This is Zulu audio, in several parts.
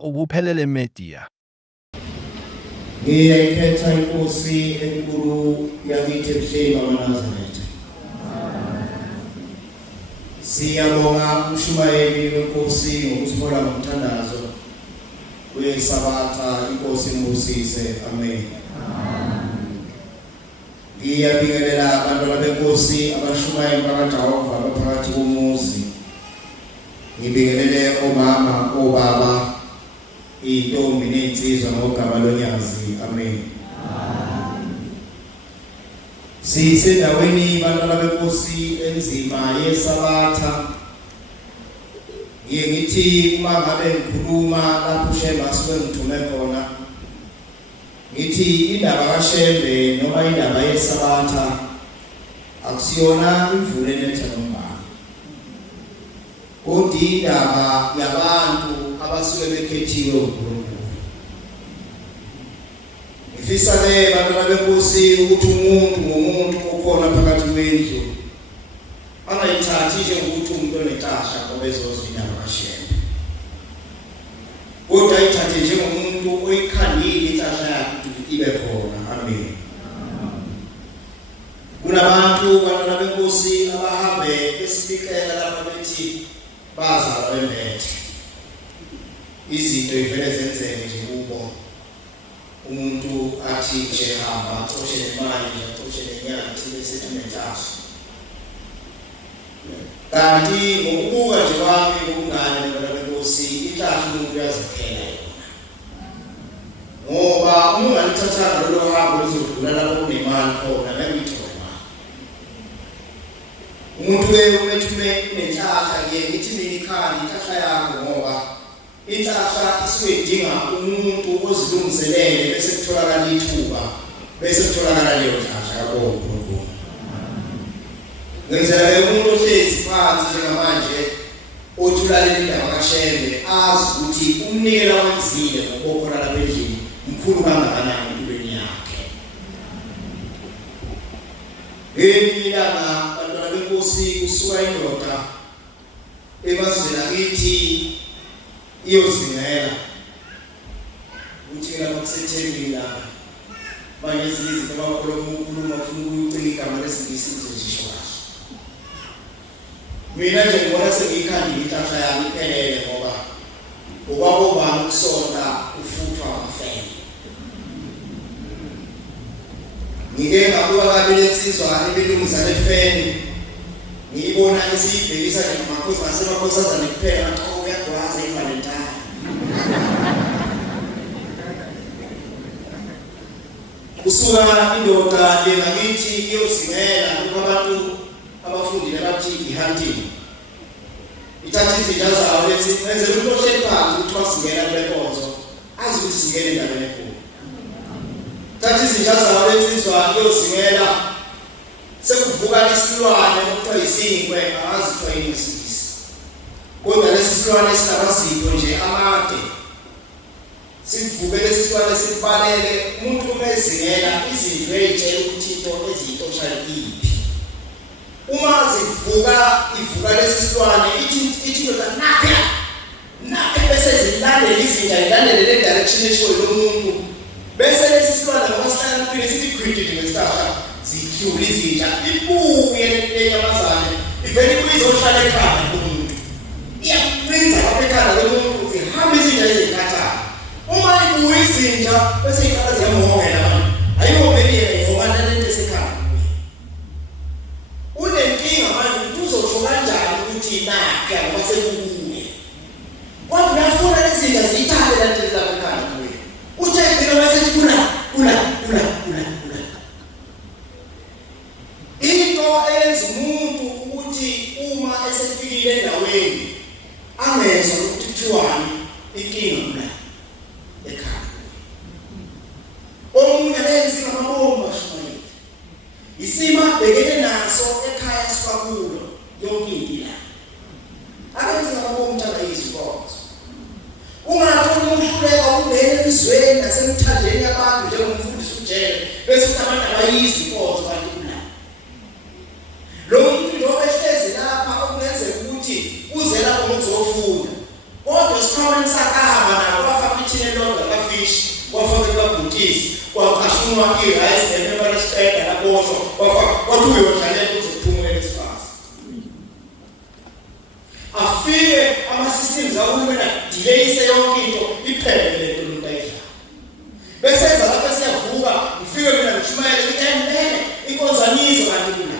ubuphelele media. Ngiyakhetha inkosi enkulu yakithi ebuhleni bamaNazaretha. Siyabonga umshumayeli wenkosi ngokuthola ngomthandazo wesabatha inkosi imbusise. Amen. Ngiyabingelela abantwana benkosi abashumayeli bakaJehova abaphakathi komuzi. Ngibingelele omama, obaba, intombi nensizwa ngogaba lonyazi. Amen. Sisendaweni bantwana benkosi enzima yesabatha. Ngithi uma ngabe ngikhuluma lapho uShemba asuke ngithume khona, ngithi indaba kaShembe noma indaba yesabatha akusiyona imvule enetha nombani, kodwa indaba yabantu abasuke bekhethiwe uNkulunkulu. Ngifisa-ke bantwana benkosi ukuthi umuntu ngomuntu okhona phakathi kwendlu angayithathi njengokuthi umuntu onetasha ngoba ezozwa indaba kaShembe, kodwa ayithathe njengomuntu oyikhandile itasha yakhe ukuthi ibe khona. Amen. Kunabantu bantwana benkosi abahambe besipikela lapha bethi bazalwa bembethe, izinto ivele zenzeke nje kubo. Umuntu athi nje hamba axoshe nemali nje axoshe nenyathi bese unetasha. Kanti ngokubuka nje kwami ukungane bantwana benkosi itasha umuntu uyaziphela yona, ngoba uma ungalithathanga lolo hambo luzodlula lapho kunemali khona ngangithola umuntu-ke umethume nenhlanhla. Ngithi mina ikhali inhlanhla yakho ngoba inhlanhla isuke idinga umuntu ozilungiselele bese kutholakala ithuba, bese kutholakala leyo nhlanhla kaNkulunkulu. Ngenzela-ke umuntu ohlezi phansi njengamanje othi ulalela indaba kaShembe azi ukuthi umnikelo wenzile ngokukhona lapha endlini mkhulu kangakanani empilweni yakhe. Ngelinye ilanga bantwana benkosi kusuka indoda emazweni akithi iyozingela ukuthi lapha kuseThembini lapha manje ezinye izinto abakhuluma ufuna ukucika igama lesingisi uzosho kahle. Mina nje ngibona sengiyikhandile inhlanhla yami iphelele ngoba ukwabobani ukusonta ufuthwa amafeni. Ngike ngabuka kabi lensizwa ebelungisa lefeni, ngiyibona isiyibhekisa nje kumakhosi ngasemakhosazane kuphela ngathi uyagwaza iValentine. Kusuka indoda ngakithi iyozingela kubantu abafundile bathi ihunting. Ithatha izinto zawo lethi enze umuntu ohleli phansi ukuthi wasingena kule nkonzo azi ukuthi singene endabeni enkulu. Thatha izinto zawo lethi izwa iyozingela sekuvuka isilwane okuthiwa yisinkwe, angazi kuthiwa yini isingisi, kodwa lesi silwane sinamazipho nje amade. Sivuke lesi silwane sibaleke umuntu uma ezingela izinto ey'tshela ukuthi into eziyintosha iphi. Uma ivuka lesi silwane ithi ndoda nakhe bese zilandele izinto zilandele le direction eshoyo lomuntu, bese lesi silwane ngoba sihlakaniphile sithi khwididi ngesihlasha zityhula izinja ibuye lenyamazane ivele izohlala ekhanda lomuntu, iyaphinza lapha ekhanda lomuntu ihamba izinja eziyikhathayo. Uma ibuye izinja bese iy'khala ziyamhongela abantu, ayihongeli yena ihongana lento esekhanda. Unenkinga manje ukuthi uzosho kanjani ukuthi nakhe ngoba sekubuye, kodwa uyafuna lezi zinja ziyithathe lento lapha ekhanda kuye. Uthe phela wasethi kula. Into eyenza umuntu ukuthi uma esefikile endaweni angezwa ukuthi kuthiwani inkinga kula ekhaya. Omunye ayenzi ngamabomba shumayeli, isimo abhekene naso ekhaya sifakulo yonke impilo. Abenzi ngamabomba ayizikhozo. Ungatholi umhluleko ungena emizweni nasemthandeni yabantu njengomfundisi ujele bese ukuthi abantu abayizikhozo kanti kula. Lo muntu njengoba ehlezi lapha okungenzeka ukuthi uze lapho ngizofunda, kodwa esikhwameni sakahamba nabo ibhokisi kwaqashunwa irice nemember spread naboso kwathi uyodlalela ukuzophumela isifasi afike ama-systems akumele delay yonke into iphele lento umuntu ayidlala bese enza lapho siyavuka ngifike mina ngishumayele ukuthi ayimele inkonzanizo kanti kuna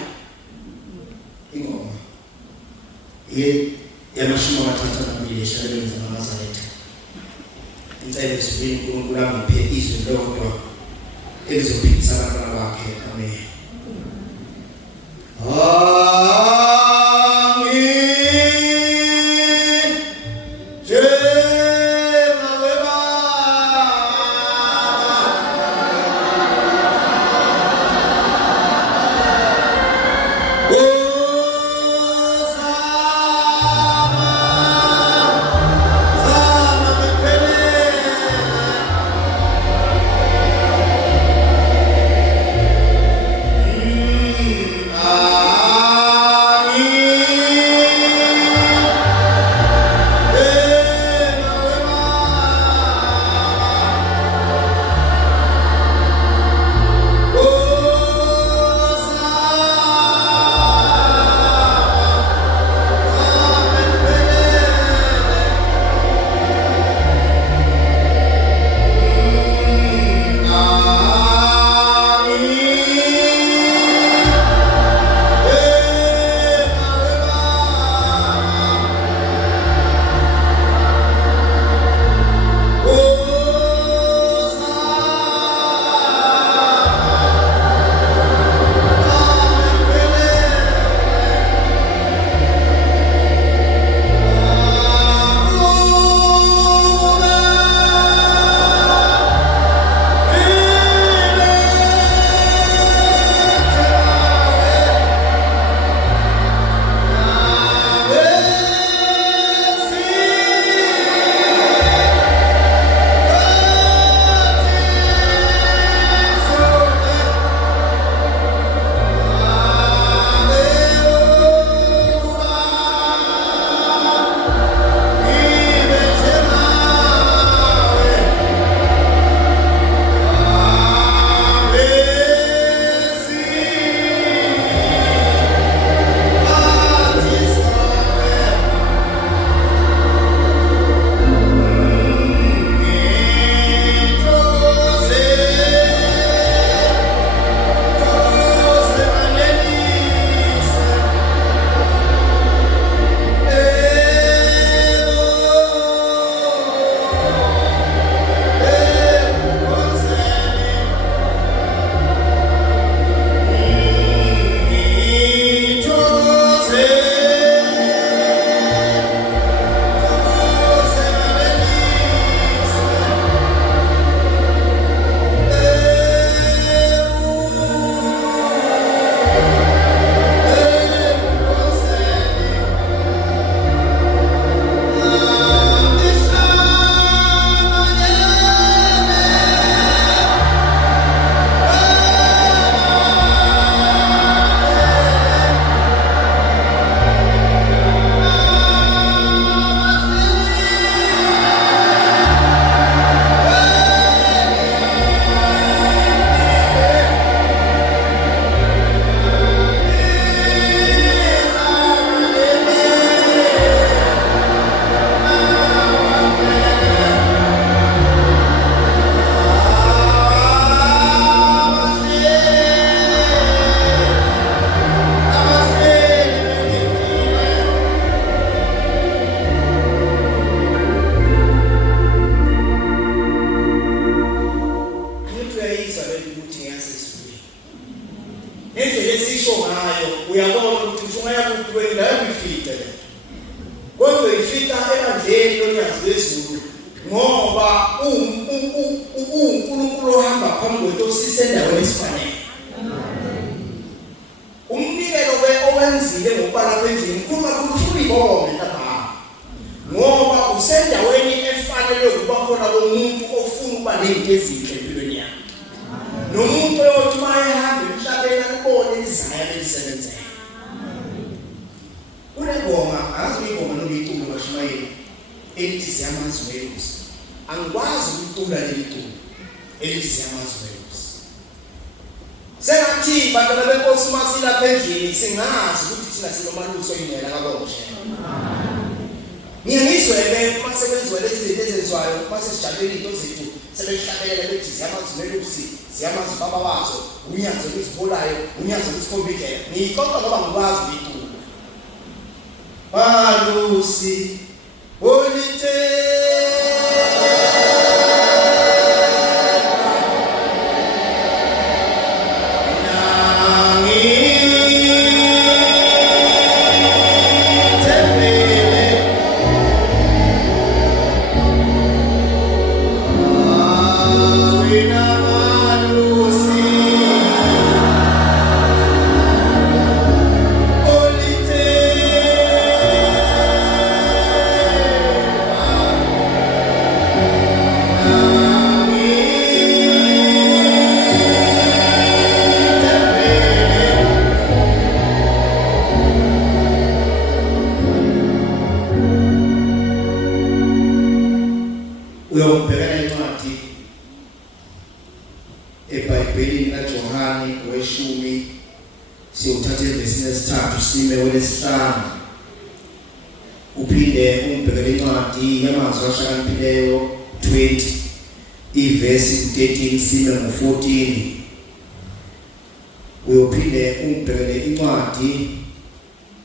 ingoma yamashumi amathathu amabili eshakalweni zamaNazaretha insayelo zibini uNkulunkulu angiphe izwi lodwa elizophikisa abantwana bakhe. Amen. elithi siyamazi. Sengathi bantwana benkosi masila phendlini singazi ukuthi thina sinomaluso ingela kaboshe. Ngiyizwele masebenziwe lezi zinto ezenzwayo mase sijabulile into zethu sebehlabelela bethi siyamazi, siyamazi baba wazo, unyazo lesipholayo, unyazo lesikhombidlela. Ngixoxa ngoba ngikwazi ukuyiqula. Malusi olithe uyobhekana incwadi eBhayibhelini kaJohane weshumi siyothatha ivesi lesithathu sime kwelesihlanu uphinde umbhekele incwadi yamazwi ahlakaniphileyo 20 ivesi 13 sime ngo14 uyophinde umbhekele incwadi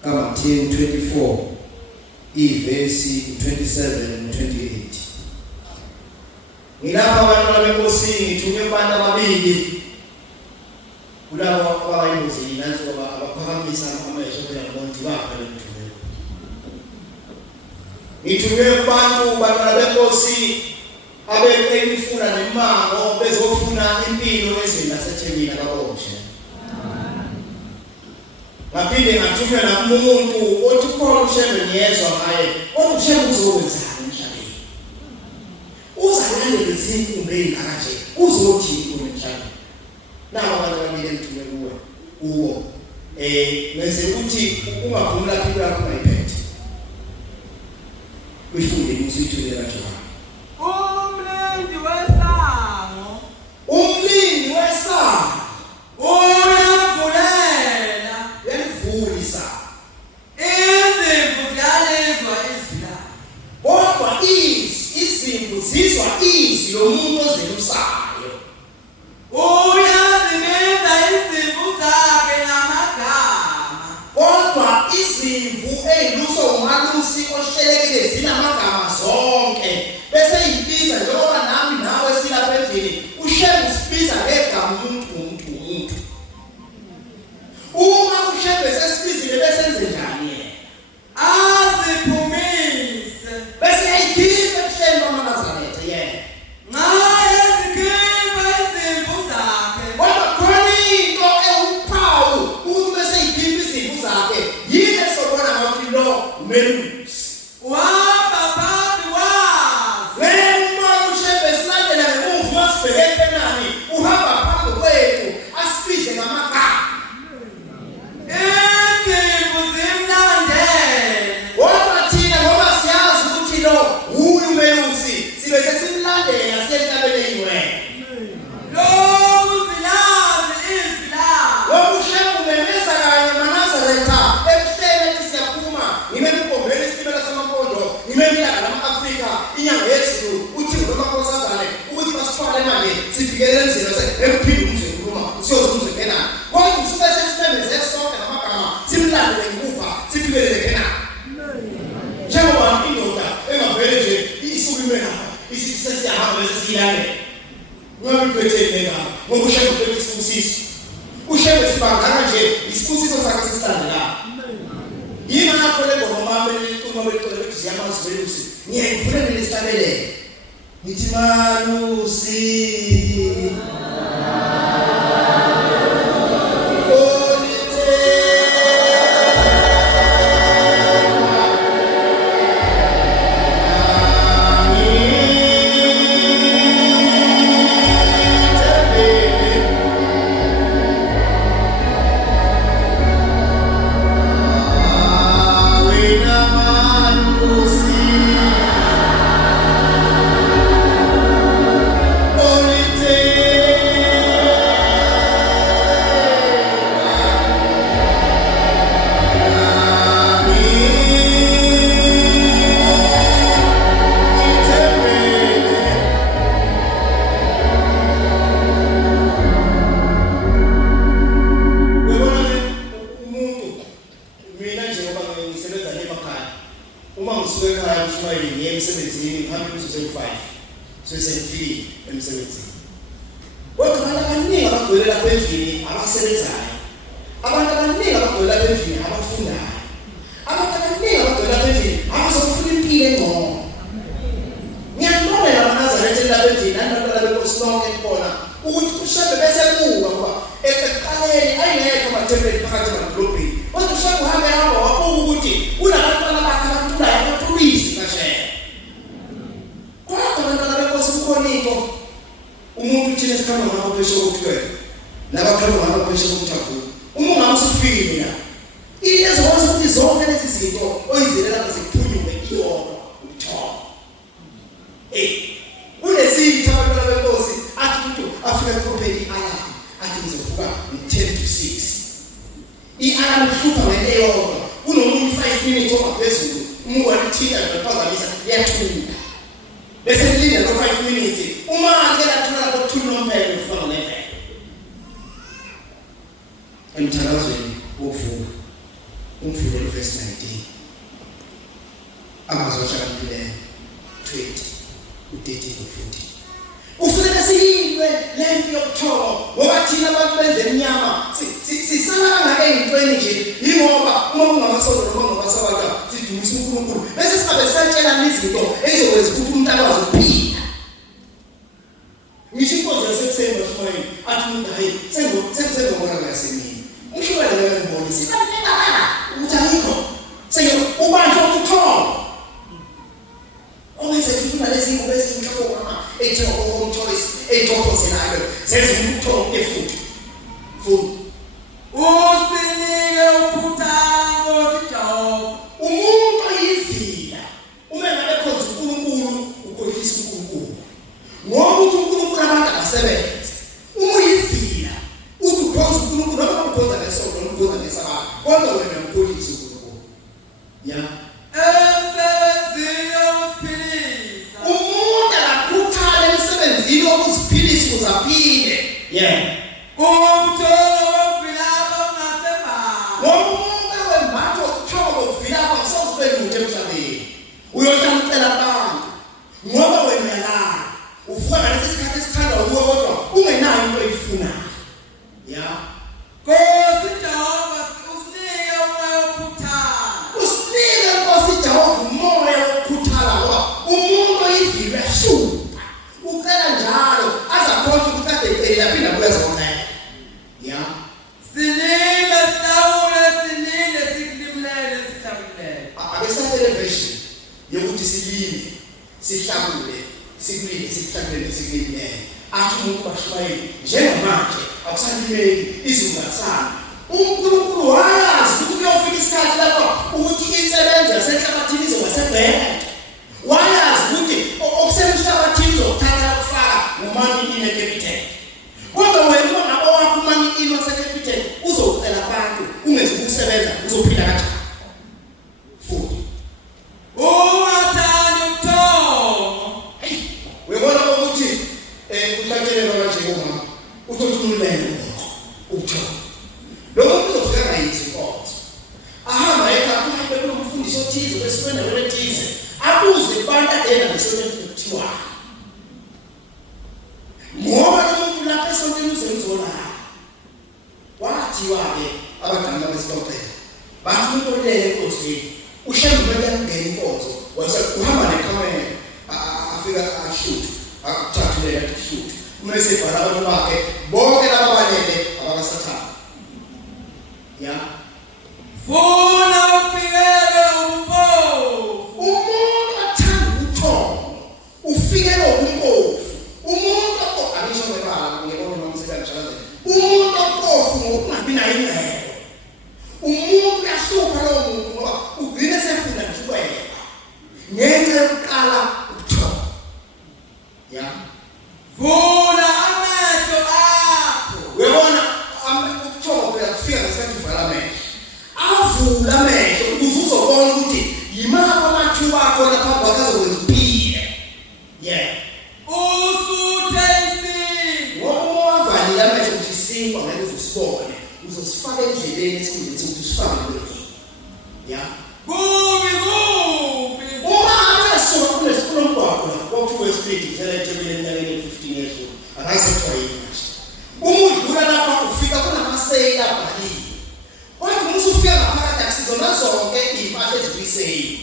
kaMathewu 24 ivesi 27 no28 ngilapha abantwana benkosi ngithume abantu ababili kulabo abayimuzini nanso abaphakamisa amehlo kuyamonti bapha lemthume ngithume kubantu bantwana benkosi abeke imifuna nemango bezofuna impilo ezweni laseThemini kaboshe. Ngaphinde ngathume nakumuntu othi khona ushebe ngiyezwa ngaye othi ushebe uzokwenzani emhlabeni uzalande lezinkumbe ezingaka nje uzothi emhlabeni nawo abantu ababili engithume kuwe uwo menze ukuthi ungaphumula impilo yakho mayiphethe uyifunde izithunywe kaJohane. Umlindi wesango uyavulela yalivulisa izimvu ziyalizwa izilwane kodwa izimvu zizwa izwi lomuntu ozelusayo uyazibiza izimvu zakhe ngamagama kodwa izimvu eziluso umalusi ohlelekile zinamagama zonke bese yibiza njengoba nami nawe silapha endlini ushebe usibiza ngegama umuntu uma ushebe sesibizile bese enze njani yena aziphumise bese yayikhipha ebuhleni bamaNazaretha yena ngaye zikhipha izimvu zakhe kodwa khona into ewuphawu ukuthi bese yikhipha izimvu zakhe yini esokubona ngathi lo umelusi wahamba phambi kwazo wena ushebe silandela ngemuva masibheke nani uhamba phambi kwethu asibize ngamagama izimvu zimlandele kodwa thina ngoba siyazi ukuthi lo uyu umelusi sibe sesimlandela siyentabeni eyingcwele lokhu zilazi izwi lawo lokhu ushebe umemeza kanye amaNazaretha ebuhleni ethi siyaphuma ngimele ukombele isitimela samampondo ngimele ilanga lama-Afrika inyanga yezulu uthi ngolomakhosazane ukuthi basithwale manje sifikele enzela ekuphinde umzwe nkuluma siyoze umzwe Kenani kodwa usuke sesimemeze sonke ngamagama simlandele ngemuva sifikele Kenani njengoba indoda engavele nje isukume lapha isithi sesiyahamba bese siyilandela ngabe iphethe ngegama ngoba ushebe ubheke isibusiso ushebe sibangaka nje isibusiso sakhe sesilandelayo yini ngakho le ngoma uma becela ukuthi siyamazi umelusi ngiyayivula nesihlabelele ngithi malusi Only sesifike emsebenzini. Kodwa abantu abaningi abagcwele lapha endlini abasebenzayo. Abantu abaningi abagcwele lapha endlini abafundayo. Abantu abaningi abagcwele lapha endlini abazofuna impilo engcono. Ngiyabona labaNazaretha lapha endlini nalabo labeNkosi lonke khona ukuthi ushabe bese kuwa ngoba ekuqaleni ayingekho amathempeli phakathi emadolobheni. Kodwa ushabe uhambe hamba wabuka ukuthi unabantwana bakhe abathulayo abathulisi kashe. Kodwa abantwana beNkosi kukhoniko umuntu thina sikhamba ngabo pheshe kokuthwele. Labakhamba ngabo pheshe kokuthafu. Uma ungamsufiki mina. Ilezi wazi ukuthi zonke lezi zinto oyizelela zikuphunyuke iyona ukuthola. Kulesi abantwana beNkosi athi umuntu afika kuphela i-alarm athi ngizovuka 10 to 6. I-alarm ihlupha ngento eyodwa. Kunomuntu 5 minutes ongaphezulu. Umuntu walithika ngaphazamisa yathula. Bese lilinda lo 5 minutes. Uma ke lathula kokuthula nomphelo ufaka nevele. Emthandazweni wokuvuka. Umfundelo verse 19. Amazwi ashakanileyo 20 u13 u14. Ufuneka siyilwe lento yokuthola ngoba thina abantu bendlemnyama sisala ngake ezintweni nje ingoba uma kungamasonto noma ngobasabatha sidumisa uNkulunkulu bese sisabe sitshela izinto ezokwenza ukuthi umuntu akwazi ukuphila. Ngisho inkonzo yasekuseni bashayeli athi umuntu hayi sengizobona ngasemini. Ushukela ngiyabona sibaleka ukuthi ayikho. Senyo ubanjwa ukuthola. Owenza ukuthi unalezi ingoba ezinhloko mama ethe okumtholisa ethokozelayo senze ukuthola efuthi. Futhi usinike uphuthango sijawo. Umuntu ayivila uma ngabe khonza uNkulunkulu ukhohlisa uNkulunkulu. Ngoba uthi uNkulunkulu abantu abasebenza. Uma uyivila uthi ukhonza uNkulunkulu noma ukhonza ngesonto noma ukhonza ngeSabatha kodwa wena ukhohlisa uNkulunkulu. Ya ukuziphilisa uzaphile. Yeah. Umtholo wovilapha ungasemba. Ngomuntu wembatho ukuthola ukuvilapha kusozube lutho emhlabeni. Uyocela abantu. Ngoba wena uyalala. Uvuka ngalesi sikhathi esithanda ukuwe kodwa ungenayo into oyifunayo. Yeah. Nkosi Jehova usinike umoya wokukhuthala. Usinike Nkosi Jehova umoya wokukhuthala ngoba umuntu oyivile uyashuba. Ucela njalo azakhonza ukuthi adecela lapha inabuya zonke. Ya. Sinike sawule sinike siklimlele sithabulele. Akesa television yokuthi silime, sihlakule, sikulile, sihlakule, siklimlele. Athi umuntu bashayeli njengamanje akusalimeli izingasana. uNkulunkulu wayazi ukuthi kuyofika isikhathi lapho ukuthi insebenzo yasenhlabathini izobasebheka. Wayazi ukuthi okusemhlabathini uzothatha ukufaka uMani ine capital. Kodwa wena uma wakho uMani ine capital uzocela abantu ungenzi ukusebenza uzophila kanjani? Futhi ungathanda ukuthola. Hey, webona ukuthi uhlathele kanje uma uthululele ukuthola. Lokho kuzofika ngayithi inkonzo. Ahamba ekhaya kuhambe kulomfundisi othize besifunda welethize. Abuze abantu adena ngesontweni kuthiwa. Ngoba umuntu lapha esontweni uzenzola. Wathiwa ke abaganga besikophela. Bathi umuntu olele enkosini. Uhlamba bayangena inkonzo. Wase uhamba nekamera. Afika ashuthe. Akuthathele ashuthe. Uma esebhala abantu bakhe bonke laba balele abakasathana. Ya. Funa ufikele umpofu. Umuntu athanda ukuthola. Ufikele umpofu. Umuntu anisho ngebala ngiyabona nomsebenzi njalo. Umuntu ompofu ngokungabi nayo ingcebo. Umuntu uyahlupa lo muntu ngoba ugcina sefunda njubeka. Ngenxa yokuqala ukuthola. Ya. Vula amehlo akho. Uyabona ukuthola kuyafika ngesikhathi uvala amehlo. Avula amehlo ukuze uzobona ukuthi yimaphi amathuba akho lapha kwakho azokwenza uphile. Yeah. Usuthe isingo. Ngoba wavalile amehlo ukuthi isingo ngeke uzosibone. Uzosifaka endleleni esikhundleni sokuthi usifake lokho. Yeah. Kubi. Uma abesola kulesikhuluma kwakho lapho ukuthi mfethu select eminyakeni 15 years old. Akasekuthiwa yini manje. Uma udlula lapha ufika kunamaseyila abhaliwe. Kodwa usufika ngaphakathi akusizona zonke impahla ezibuyiseli.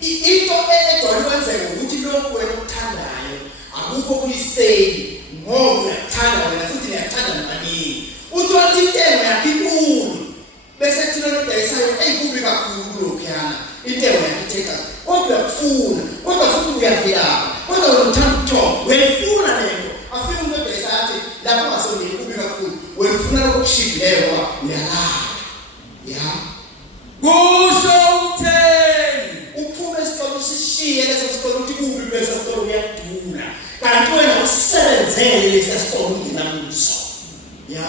Into edonwe kwenzeka ukuthi lokho wena ukuthandayo akukho kuyiseli ngoba uyathanda wena futhi uyathanda nani. Uthola intengo yakhe inkulu bese thina lodayisayo eyinkulu kakhulu lokhuyana intengo yakhe ithetha kodwa uyakufuna kodwa futhi uyavila kodwa unothanda ukuthoba wefuna lento afike umuntu odayisayo athi lapho ngasondeli inkulu kakhulu wefuna lokushibileyo ngoba uyalala ya kusho utheni uphume esitolo sishiye leso sitolo uthi kubi bese sitolo uyaduna kanti wena usebenzele lesi sitolo ungenamuso ya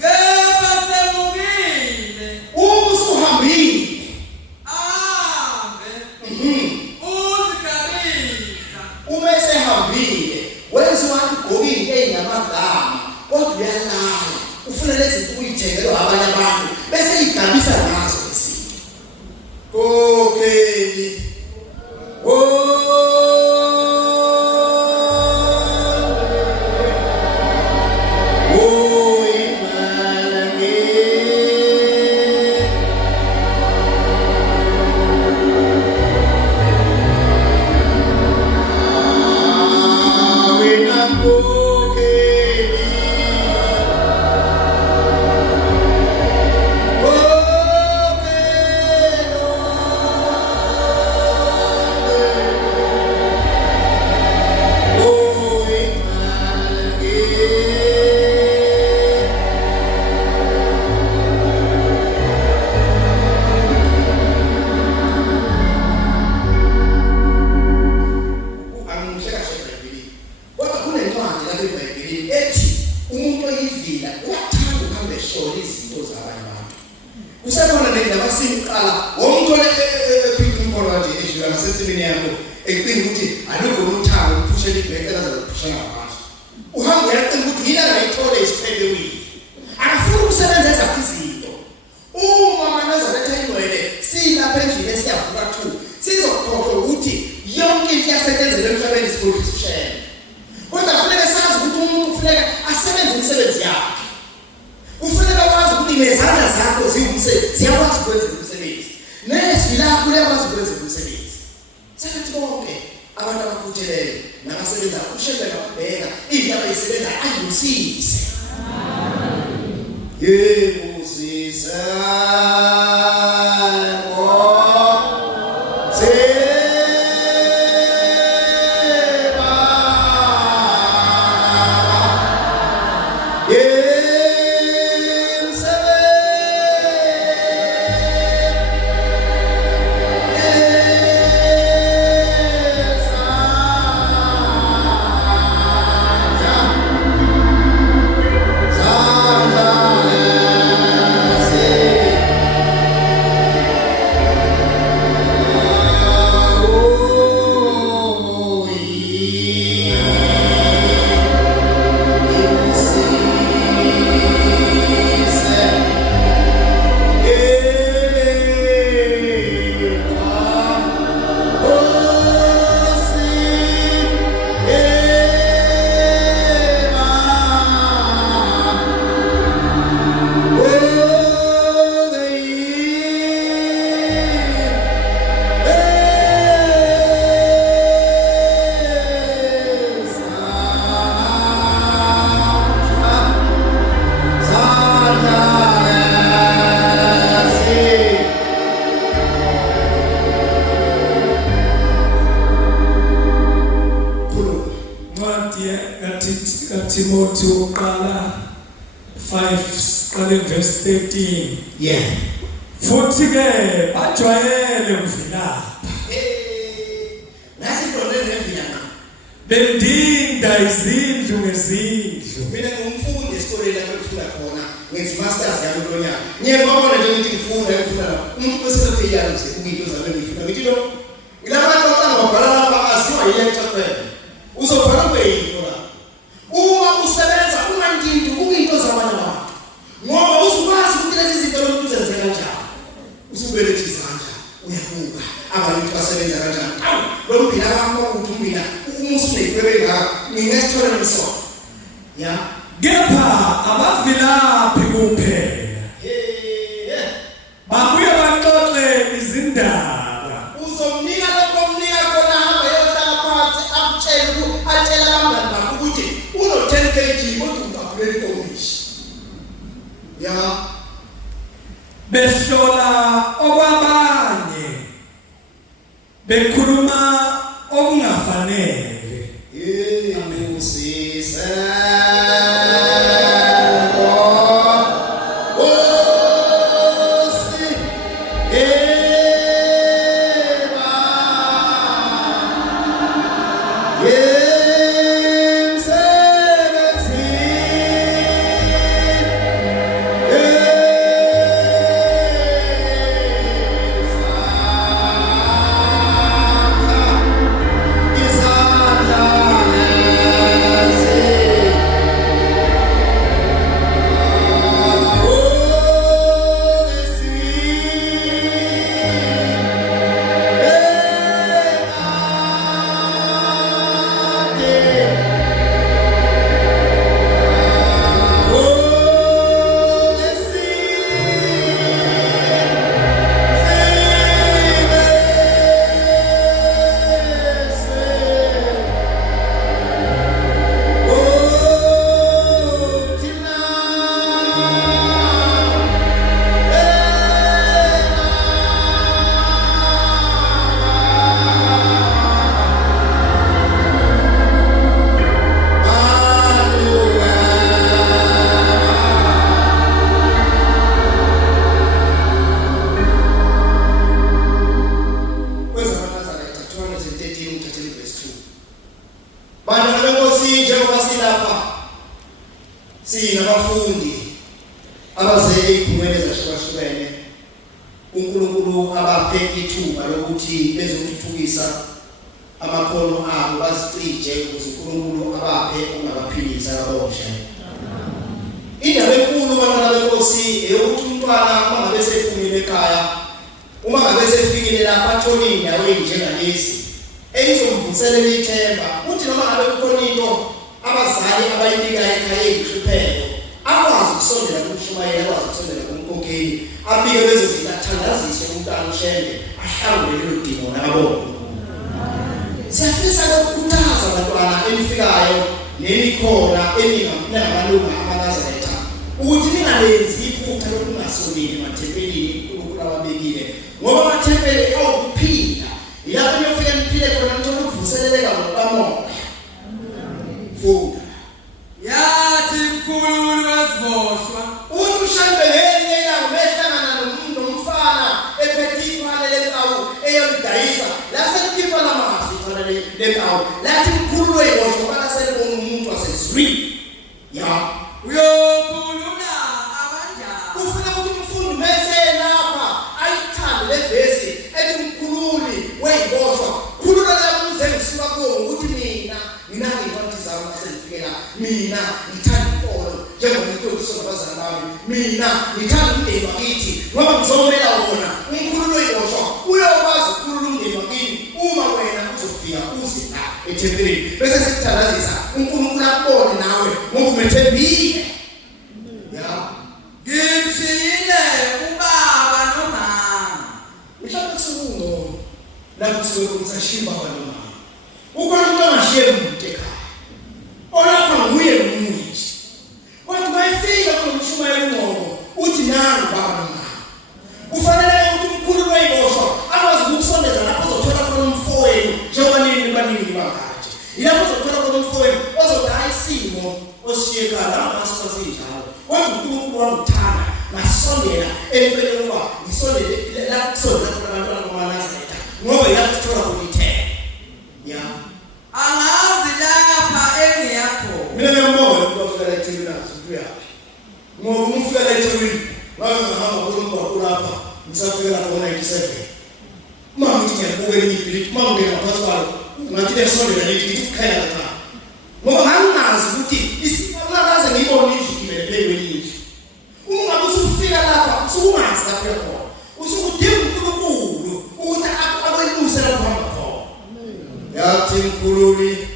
kepha semukile usuhambile ahambe uzigabisa umese hambile wenziwa igokile eyinamagama kodwa uyalala ufuna lezi zinto uyithengelwa abanye abantu bese igabisa ngazo izinto kokeli Timothy uqala 5 qale verse 13 yeah futhi ke bajwayele uvilapha nasi ndonene nevilapha bendinda izindlu ngezindlu mina ngumfundi esikoleni lapho ngifunda khona ngenza masters yami lonyaka ngiyabona nje ukuthi ngifunda umuntu osesethi yazi into zabe ngifunda ngithi lo ilapha ngibhala lapha aziwa ilecture kuphela uzobhala kuyini la uma usebenza ungantinti kuyinto zabanye abantu ngoba usukwazi ukuthi lezi zinto lomuntu uzenze kanjani usubelethi izandla uyabuka abantu basebenza kanjani lo mbila wakho uthi umbila umusi wenga nginethola umsoco ya kepha abavilaphi kuphela babuye baxoxe izindaba. uzomnika lokho omnika khona hamba yohlala phansi atshela abangani bakho ukuthi uno 10 kg kodwa ungavuleli inkomishi ya Behlola okwabanye bekhuluma okungafanele. Amusisa sinabafundi abaze ezikhumeni ezahlukahlukene uNkulunkulu abaphe ithuba lokuthi bezothuthukisa amakhono abo bazicije ukuze uNkulunkulu abaphe ungabaphilisa kabosha. Indaba enkulu bantwana benkosi eyokuthi umntwana uma ngabe sephumile ekhaya uma ngabe sefikile lapha athola indawo enjengalezi eyizomvuselela ithemba uthi noma ngabe kukhona into abazali abayinika ekhaya ehlupheko akwazi ukusondela kumshumayela akwazi ukusondela kumkhokheli abike bezozithandazise umntana ushende ahlangule lelo dimo nabo. Siyafisa ukukhuthaza abantwana emifikayo nemikhona eningamalunga amaNazaretha ukuthi ningalenzi iphutha lokungasondeli emathempelini uNkulunkulu ababekile ngoba amathempeli awukuphila ilapho niyofika niphile khona nithola ukuvuseleleka ngokamoya. Funda yathi mkhulu wesiboshwa uthi ushambeleni yena umehlangana nomuntu nomfana ephethe imali lenkawu eyolidayisa lasekukhipha lamazwi khona lenkawu lathi mkhulu wesiboshwa balaselibona umuntu wasezwini ya uyokhuluma abanjani ufuna ukuthi umfundi mase lapha ayithande le vesi ethi mkhululi wesiboshwa khulula lamuze ngisuka kuwo ukuthi mina ngibantizana nasengifikela mina ngithanda inkolo njengoba ngithokozisa abazali bami mina ngithanda umndeni wakithi ngoba ngizomela wona umkhulu wesiboshwa uyokwazi ukukhulula umndeni wakini uma wena uzofika uze la ethempelini bese sikuthandazisa uNkulunkulu akubone nawe ngoba umethembile ya ngimshiyile ubaba nomama mhlawumbe kusukungo lapho kusuke kumsashimba abantu ukhona umuntu angashiye umuntu ekhaya olapha nguye umuntu wathi bayifika kumshumayela ingqondo uthi nangu baba nomama kufanele ukuthi umkhulu wesiboshwa akwazi ukusondeza lapho uzothola khona umfowenu njengoba nini baningi bakaje ilapho uzothola khona umfowenu ozothi hayi simo osiyekala ngasipazinjalo wathi uNkulunkulu wamthanda ngasondela empeleni kwa ngisondele la kusondela khona abantwana bamaNazaretha ngoba yakuthola kulithela ya angazi lapha engiyakho mina ngiyambona ukufika la eThekwini uyapi ngoba umfika la eThekwini ngahamba kulo lapha ngisafika lapha ngo97 mama ngithi ngiyabuka enyibhilithi mama ngena phakathi kwalo ngathi lesondela ngithi kukhaya la ngoba ngangazi ukuthi isifakaze ngiyibona ijikile phezweni ungabe usufika lapha usukungazi lapha khona usukudinga uNkulunkulu ukuthi akweluse lapho hamba khona yathi mkhululi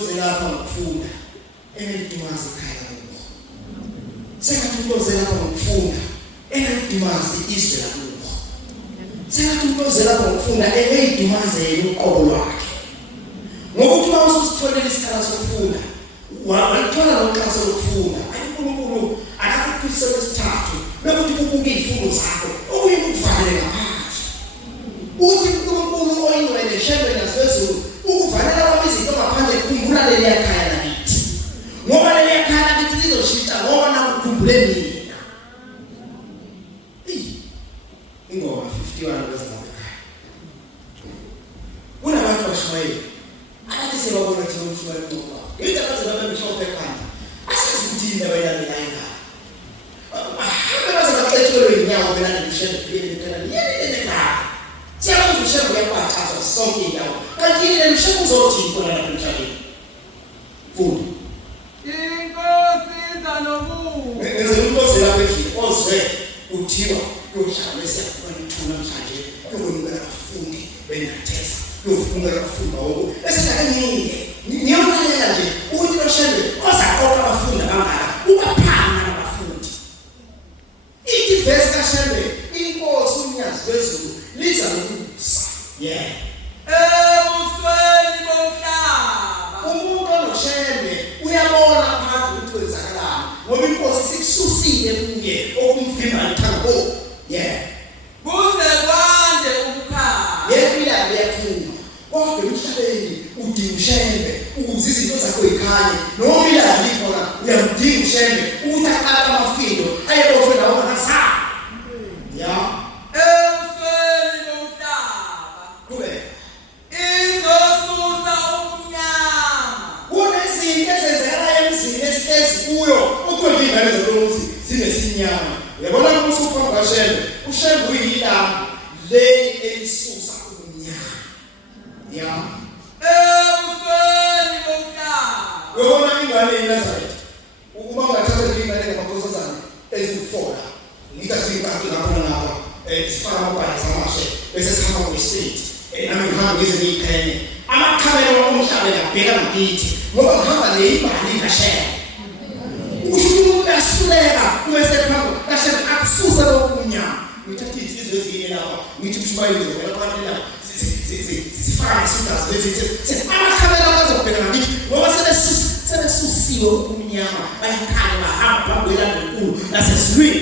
ozelapha ngokufunda engalidumazi ikhaya lakubo. Sengathi ozelapha ngokufunda engalidumazi izwe lakubo. Sengathi ozelapha ngokufunda engayidumazeli uqobo lwakhe. Ngokuthi uma usitholela isikhala sokufunda, walithola noxhaso lokufunda, uNkulunkulu akakuphisa lesithathu bekuthi kubuke izifundo zakho okuyikuvalele ngaphansi. Uthi uNkulunkulu oyingcwele shembe nasezulu ukuvalela kwamizinto ngaphandle kukhumbula leli yakhaya lakithi. Ngoba leli yakhaya lakithi lizoshintsha ngoba nakukhumbule mina. Ingoma 51 kwezakhaya. Kunabantu abashayeli abathi sebabona ukuthi umshayeli ngoba indaba zabo bemshophe ekhanda. Asizidinga bayalala ekhaya. Abaza baqethelwe inyawo belana mshebe phela phela yena la. Siyazi mshebe uyaphatha sonke indawo. Kanti yena mshebe uzothi khona lapha emhlabeni. Futhi Inkosi zanomu. Ngeze inkosi lapha endlini ozwe uthiwa yoshaya siyafuna ukuthula manje. Yokunika abafundi benathesa. Yofuna abafundi bawo. Esidakanyile. Ngiyakulela nje ukuthi loshebe ozaqoqa abafundi abangaka. Ubaphana abafundi. Ithi verse kaShembe inkosi unyazi wezulu liza nokubusa. Yeah. Ebusweni bomhlaba. Umuntu onoShembe uyabona phansi ukuthi kwenzakalani ngoba inkosi sikususile kuye okumvimba iqhaqho. Yeah. Kuze kwande ukukhala. Yepila liyaphuma. Kodwa emhlabeni udinga uShembe ukuze izinto zakho ikhanye. Noma ilali likhona uyamdinga uShembe ukuthi aqala amafindo ayebofwe nawo ngasa. Yeah. Ebusweni bomhlaba. Kube Izosusa umnyama. kunezinto ezenzekala emzini esihlezi kuyo ukuthi ingane zokuthi zinesinyama. Uyabona ukuthi uphambi kaShembe uShembe uyilanga leli elisusa umnyama. Yeah. Ebusweni bomhlaba. Uyabona ingane eNazaretha uma ungathatha ingane ngamakhosazana ezifola ngikazingakho lapho nalapha sifaka amabhali zamashe bese sihamba kwistate nami ngihamba ngize ngiyiqhenye amakhamera omhlaba ngabheka ngakithi ngoba ngihamba leyibhali kaShembe. Umuntu uyasuleka bese phamba kaShembe akususa lokunyama. Ngithatha izizwe ezine lapha ngithi mshumayeli uzovela phansi la sifaka isindazi lezi amakhamera bazobheka ngakithi ngoba sebesusiwe umnyama bayakhala bahamba phambi kwelanga enkulu nasezulwini.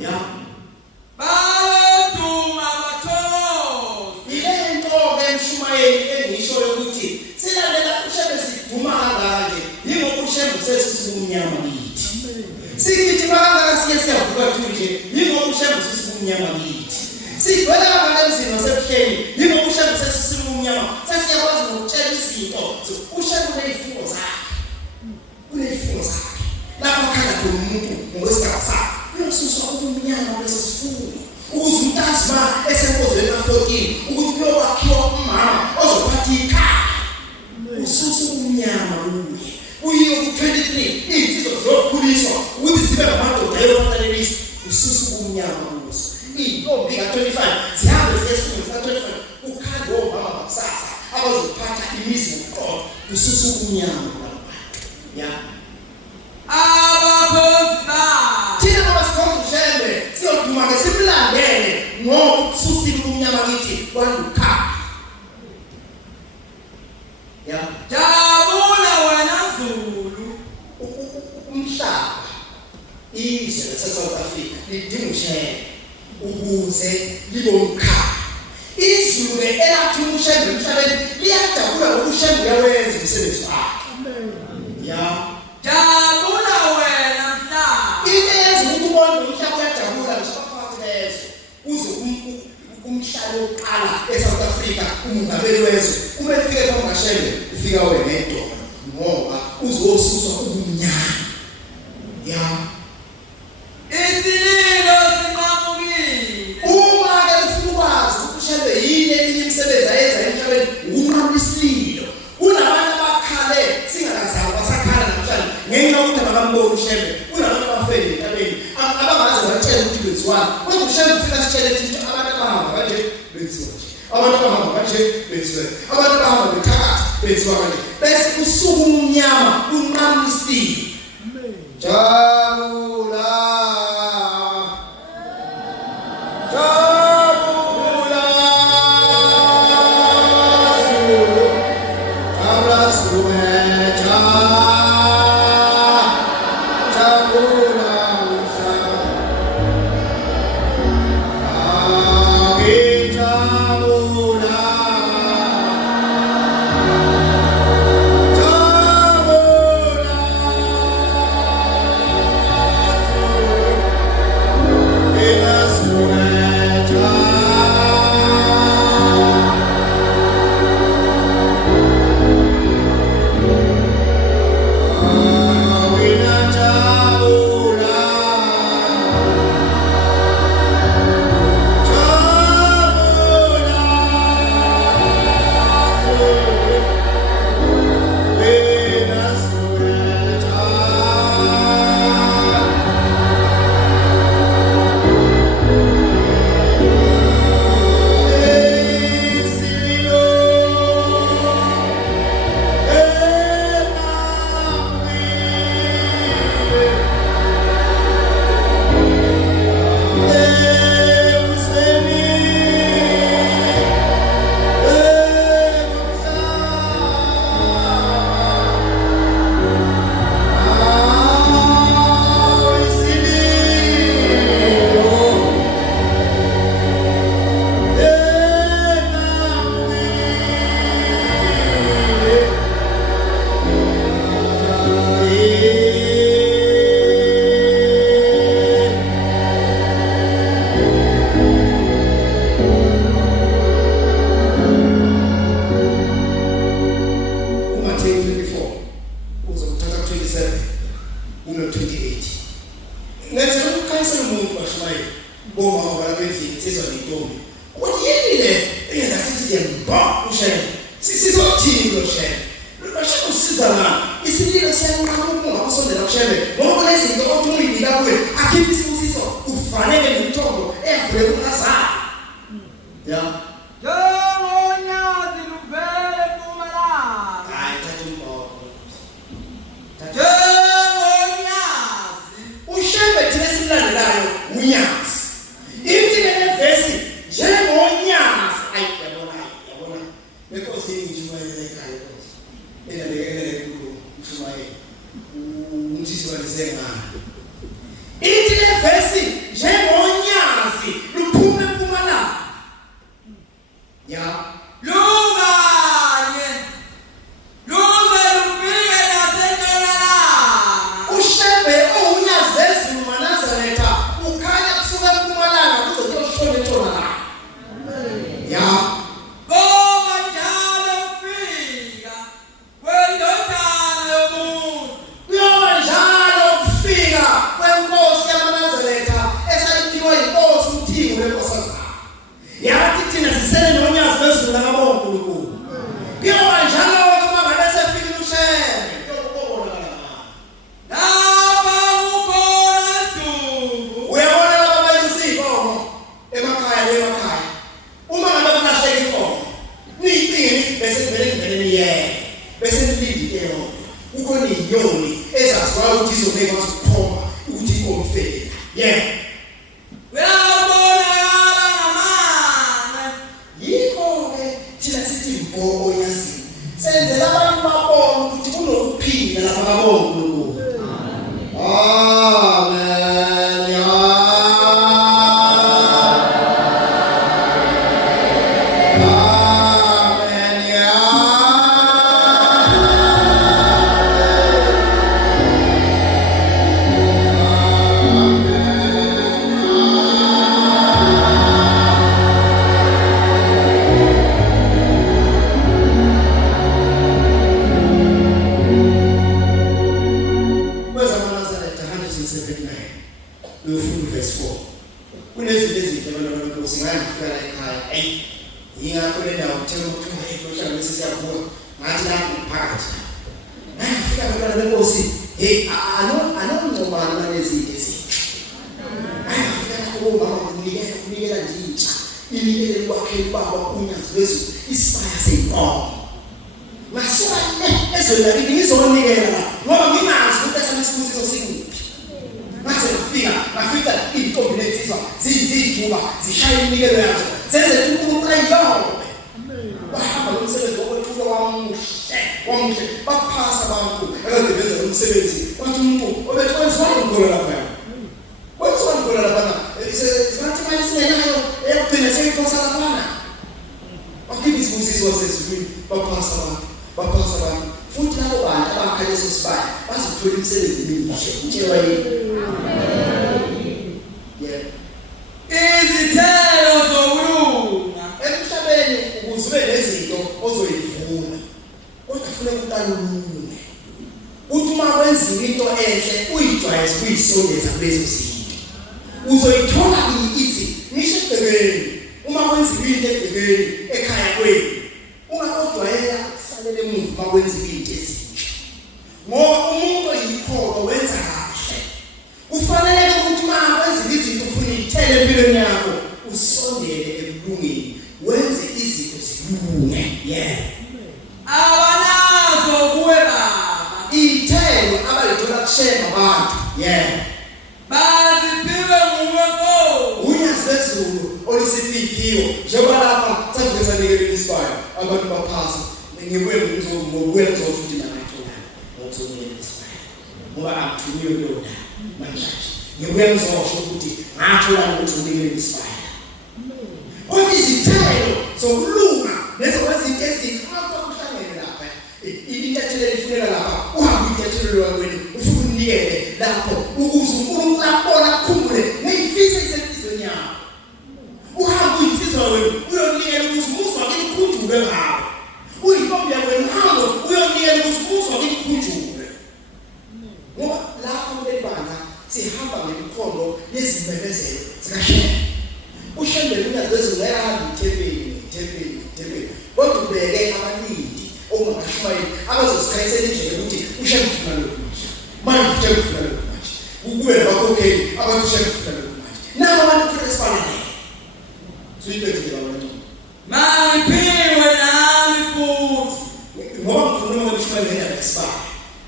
Yeah. Baduma bathozi. Ile nto emshumayeli engishoyo ukuthi silalela uShembe siduma kangaka yingoba uShembe sesumnyama kithi. Sikithi bakangaka siyavuka nje yingoba uShembe sesumnyama kithi. Sigwela kangaka emzini wasebuhleni yingoba uShembe sesumnyama sesiyakwazi ukutshela izinto uShembe unezifundo zakhe. Unezifundo zakhe. Lapho khona umuntu ngokwesigaba sakhe uyosuswa umnyama lesisifundo. Ukuze umntazima esenkozweni ka14 ukuthi kuyokwakhiwa umama ozophatha ikhaya. Ususa umnyama kuye. Uyiyo ku23 izinto zokukhuliswa ukuthi zibe ngamadoda ayokuthalelisa ususa umnyama kuzo. Intombi ka25 zihambe ziyesifunda ka25 ukhanda omama bakusasa abazophatha imizi ngokuqoqa ususa umnyama kubantu. Yeah. Abakhozi ba. Thina ngoba sikhonza uShembe siyoduma ngesimlandele ngoba ususile umnyama kithi kwandukha. Yeah. Jabula wena Zulu. Umhlaba izwe laseSouth Africa lidinga uShembe ukuze libe umkhaya. Izulu elathi uShembe emhlabeni liyajabula ngoba uShembe uyawenza umsebenzi wakhe. Yeah. Jabula wena mhlaba. Ilenze ukuthi ubone umhlaba uyajabula ngisaphathi lezo. Uze umhlaba oqala eSouth Africa umongameli wezwe uma efike phambi kaShembe ufika wena edolo ngoba uzosuswa ubumnyama. Yeah. Isililo sinqamukile. Uma ke ufuna ukwazi ukuthi uShembe yini eminye imisebenzi ayenza emhlabeni ukunqamula isililo. Kunabantu abakhale singakazali basakhala namhlanje ngenxa yokuthi abakamboni uShembe. Kunabantu abafeli entabeni abangaze batshela ukuthi kwenziwani. Kodwa uShembe ufika sitshele ukuthi abantu abahamba kanje benziwa nje. Abantu abahamba kanje benziwa. Abantu abahamba bekhakhatha benziwa kanje. bese usuku umnyama unqamisile. Jabula Jabula Jabula Jabula Isaya seyinkomo. Masona ezweni lakithi ngizonikela ngoba ngimazi ukuthi esamisibusiso sikuphi. Mase ngafika intombi lezizwa ziyijuba zishaya iminikelo yazo zenze uNkulunkulu ayiyobe. Bahamba nomsebenzi wokwethula wamuhle baphasa abantu akade benza umsebenzi wathi umuntu obethenziwa ngikhola lapha. Kwenziwa ngikhola lapha. Sibathi manje sinenayo eyokugcina seyiphosa lapha. Baphinde isibusiso sesizwini baphasa abantu. Futhi labo bantu abakhanya leso sibaya bazothola imisebenzi emihle. Utshela yini? Izithelo zokulunga emhlabeni ukuze ube nezinto ozoyivuna. Kodwa kufanele uqalulunge. Uthi uma wenza into enhle uyijwayeze kuyisondeza kulezo zinto. Uzoyithola ithi ngisho egcekeni. Uma wenza into egcekeni ekhaya kwenu ungakodwayela kusalele emuva uma wenza into ezinhle. Ngoba umuntu oyikholo wenza kahle. Kufanele ukuthi uma wenza izinto ufuna ithele empilweni yakho usondele ebulungeni wenze izinto zilunge. Yeah. abanazo kuwe baba Ithelo abayithola kushema abantu. Yeah. baziphiwe nguwe Nkosi. Unyazi lezulu olusiphiwe njengoba lapha saveza nikele isibaya abantu baphasa ngibuye ngizofuthi namathola ngizomnikela isibaya ngoba akuthunywe lona manje ngibuye ngizosho ukuthi ngathola ukuthi unikele isibaya. Kodwa izithelo zokulunga nezokwenza into ezinhle kuhlangene lapha inyathelo elifuneka lapha uhambe inyathelo lwakweni ufuna unikele lapho ukuze uNkulunkulu abone akhumbule neyifisa isenhlizweni yakho. Uhambe uyitsizwa wena uyonikela ukuthi umuzwa ngikukhunjule ngawo. Uyintombi yakwenu uhambe uyonikela ukuthi umuzwa ngikukhunjule. Ngoba lapha mbebanga sihamba ngemikhondo yezimemezelo zikaShembe. uShembe unyazi uyahamba ithempeli. Kodwa ubeke abalindi ongakashayeli abazosikhanyisela indlela ukuthi uShembe ufuna lokhu. Manje uShembe ufuna lokhu manje. Kube nabakhokheli abathi uShembe ufuna lokhu manje. Nabo abantu kufanele sifanele. Suyibethile abantu. Mangiphiwe nami futhi Ngoba ngikhuluma ngokufanele ngesibaya.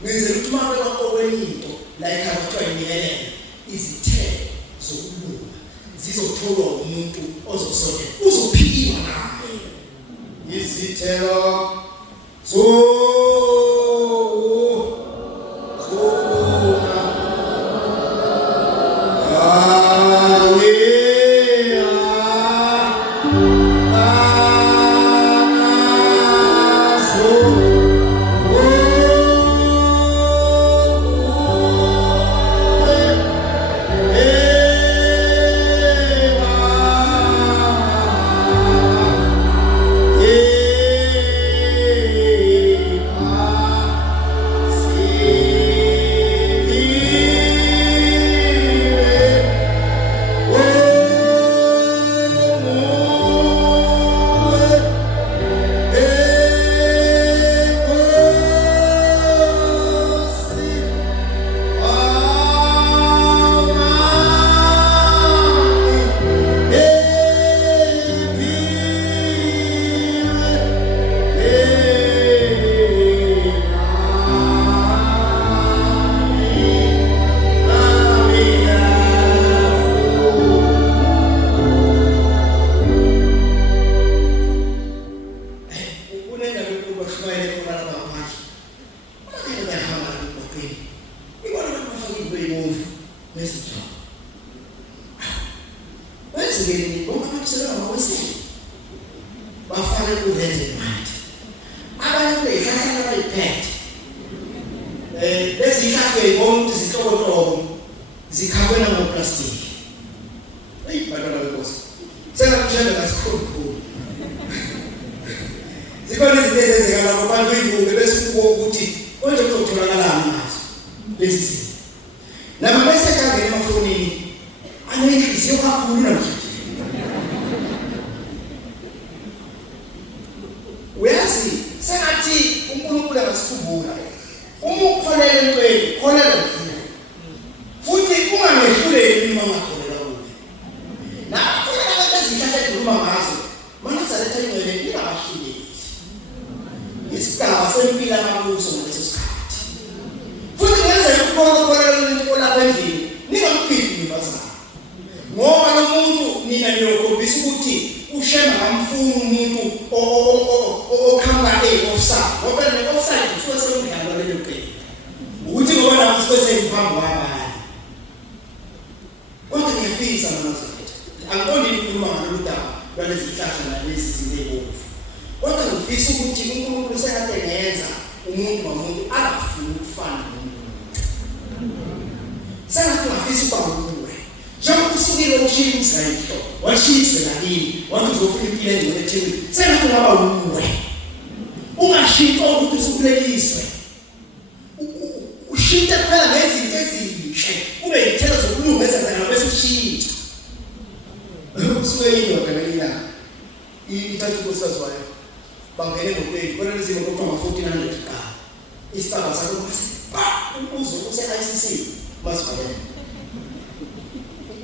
Ngenzela ukuthi uma bakokwenye into la ekhaya kuthiwa yinikelele izithelo zokulunga zizotholwa umuntu ozosondela uzophiwa nawe. Izithelo isigaba sempilo amabuso konke kolapha endlini ningamphiki ngibazana ngoba lo muntu nina niyokhombisa ukuthi ushema ngamfuni umuntu okhamba offside ngoba offside kusuke sekungihamba lelo qembu ukuthi ngoba lapho sibese ngiphambi kwabanye kodwa ngiyafisa manje angiboni nikhuluma ngalolu daba lwalezi zihlahla nalezi zinebomvu kodwa ngifisa ukuthi uNkulunkulu usekade ngenza umuntu nomuntu akafuni ukufana nomuntu sengathi ngafisa ukuba nguwe njengoba usukile ushiya umzayihlo washiyiswe nakini wathi uzofuna impilo engcwele ethini sengathi ungaba nguwe ungashintsha ukuthi usukuleliswe ushintshe kuphela ngezinto ezinhle kube yithelo zokulunga ezenza ngabe ushintsha usuke indoda ngelina ithatha unkosikazi wayo bangene ngopeni bona lezimo kokuma 1400 ka isitaba sakho uzo use-ICC masivalele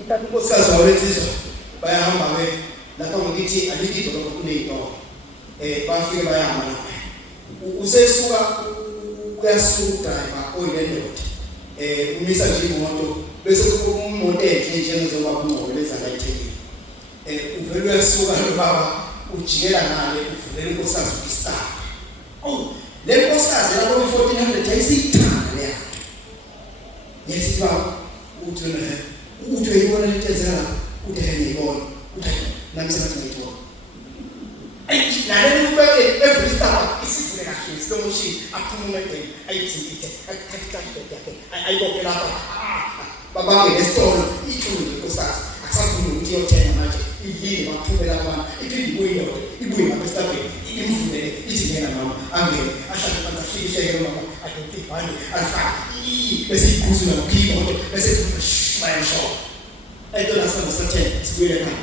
ithatha unkosikazi wayo lensizwa bayahamba ke lapha ngokithi alikido lokho kuneyitoro bafike bayahamba lapha usesuka uyasuka driver oyilendoda umisa nje imoto bese umuntu enhle njengozoba kunqobeleza la ithekile uvela uyasuka lo baba ujikela ngale uvulela inkosikazi ukisaka le nkosikazi lapho 1400 ayisithanda le yakhe yesithi baba uthi uyibona le ntezela uthi ngiyibona uthi nami sengathi ngiyibona nalelo ubeke every star isivule kahle silomoshini aphuma ngedeni ayithintithe ayibophe lapha babake nesitolo ithule inkosikazi akusafuni ukuthi yothenga manje ilini baphumela abantu iphinde ibuye ngapestabeni imvulele ithi ngena mama angeke ahlale phansi ahlike mama athi bani alfa bese iphuzula ngokhimoto bese bayasho ayitola sangasathena sibuyele ekhaya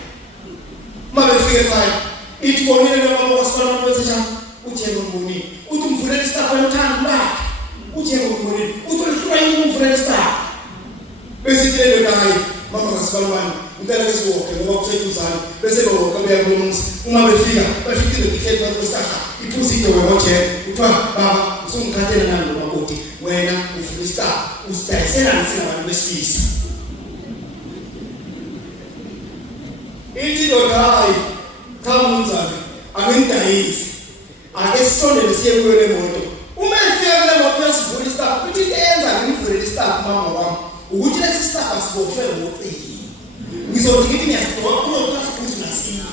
uma befike ekhaya ithi bonile noma wasifana kwenze njani uthi ngomuni uthi umvulele isitafu emthanda bakhe uthi ngomuni uthi uhlwa umvulele isitafu bese ithelwe naye mama ngasibalwani ngicela kesiwoke ngoba kuseduzana bese boke beyakulungisa uma befika bafikile ngikhethe kwesitaha iphuzi idowe ngoje uthiwa baba usungikhathele nalo makoti wena ufuna isitaha usidayisela nabantu besifisa ithi ndoda hayi cha munzane akengidayisi ake sisondele siye kuyo le moto uma efika kule moto yasivula isitaha uthi enza ngimvulele isitaha mama wami ukuthi lesi sitaha siboshwe ngoqini ngizothi ngithi ngiyadwa kulo futhi nasiwe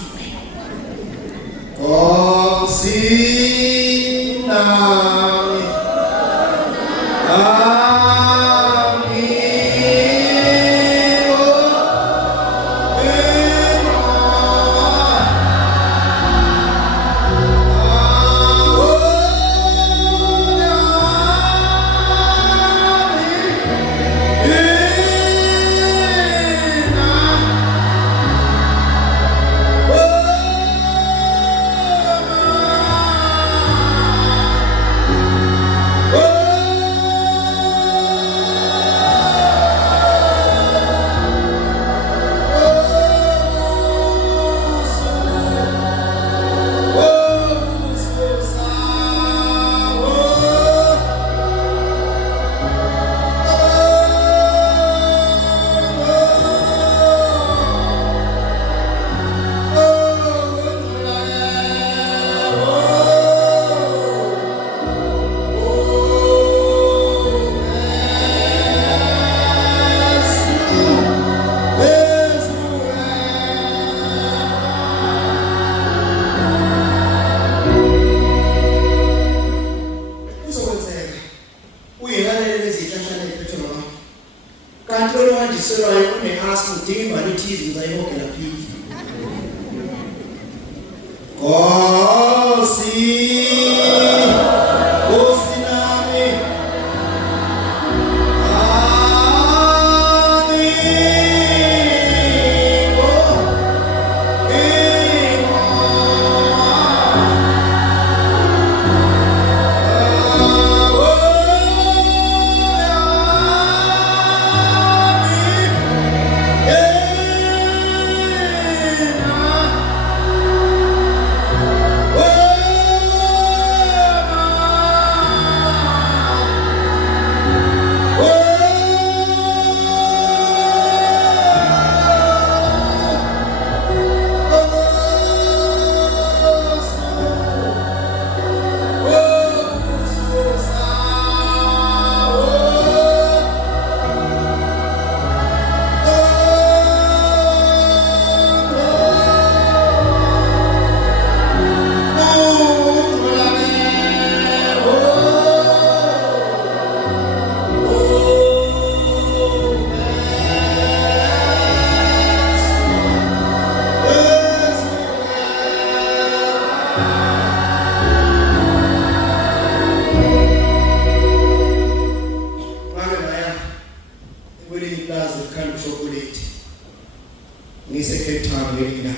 ngise Cape Town ngelina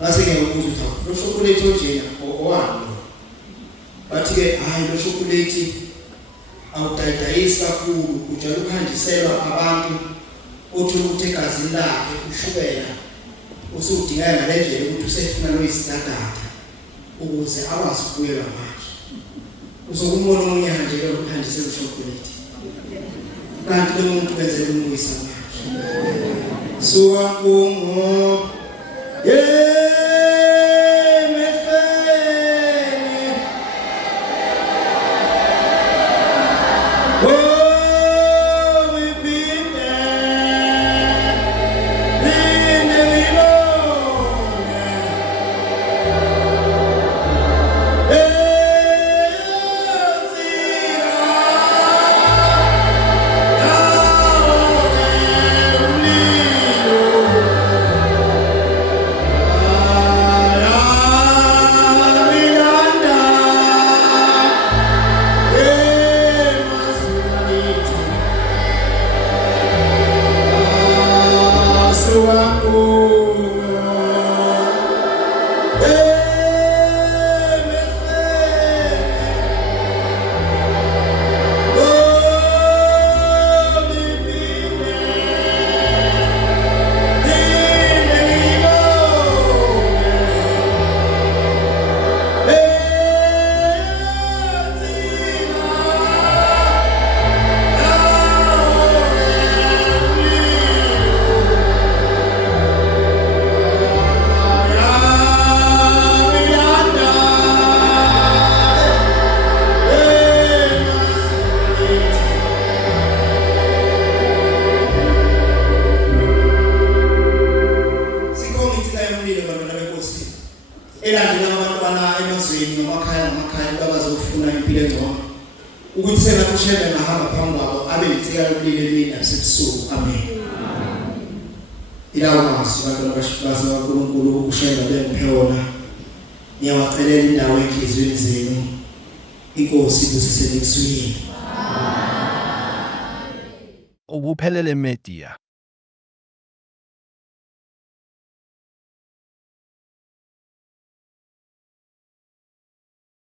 base ke ukuze uthatha lo chocolate onjena owani bathi ke hayi lo chocolate awudayidayisa kakhulu ujala ukuhanjiselwa abantu othi ukuthi egazini lakhe ushukela usudinga ngalendlela ukuthi usefuna lo isidadada ukuze akwazi ukubuyela manje uzokumbona umunye nje lo ukuhanjisela chocolate kanti lo muntu benzela umuyisa manje suka kungo elandela abantwana emazweni ngamakhaya abazofuna impilo engcono ukuthi sengakushela nahamba phambi kwabo abe yitsika lokulile mina nasebusuku amen ilawo mazwi abantu abashibaza kaNkulunkulu ukushela bemphewona niyawacelela indawo enhlizweni zenu inkosi ibusisele kusuyini Ubuphelele Media.